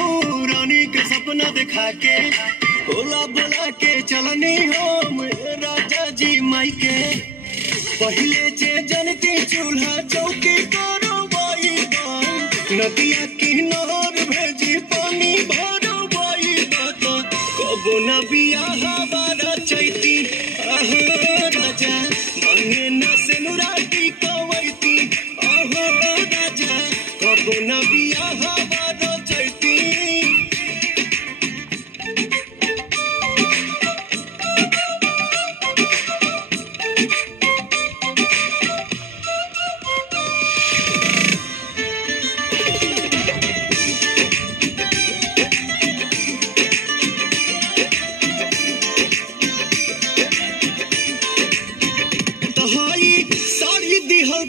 रानी के सपना दिखा के बोला बोला के चलनी हो राजा जी माई के पहले जे जनती चूल्हा चौकी करो बाई नदिया किनार भेजी पानी भरो बाई कबो न बियाह बारा चैती आहो राजा मांगे न सेनुराटी कवैती आहो राजा कबो न बियाह बारा चैती।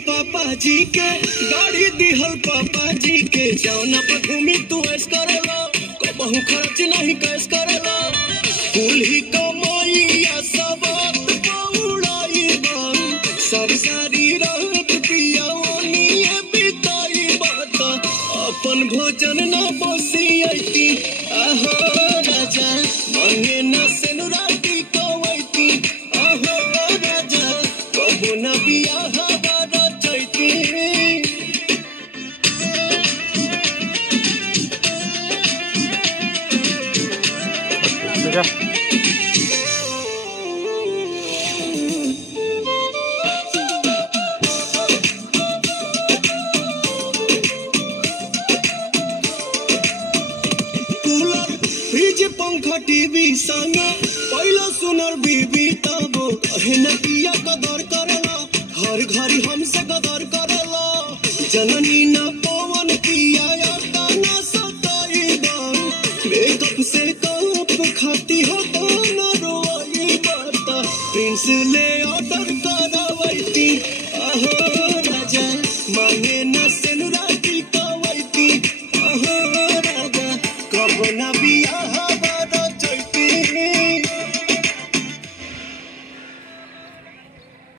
पापा जी के गाड़ी दिहल पापा जी के जौना पर घूमी तू ऐस करेला कबहू खर्च नहीं कैस करेला फूल ही कमाइया सब उड़ाई सब सारी रात पिया ओनिए बिताई बात अपन भोजन न बसियती आहो राजा मांगे न सेनुराटी कवैती आहो राजा कबो न बियाह पंखा टीवी संग पहला सुनर बीबी तब कहे न किया कदर करला हर घड़ी हमसे कदर करला जननी न पवन किया न सताई मेकअप से कप खाती हो न रोई बात प्रिंस ले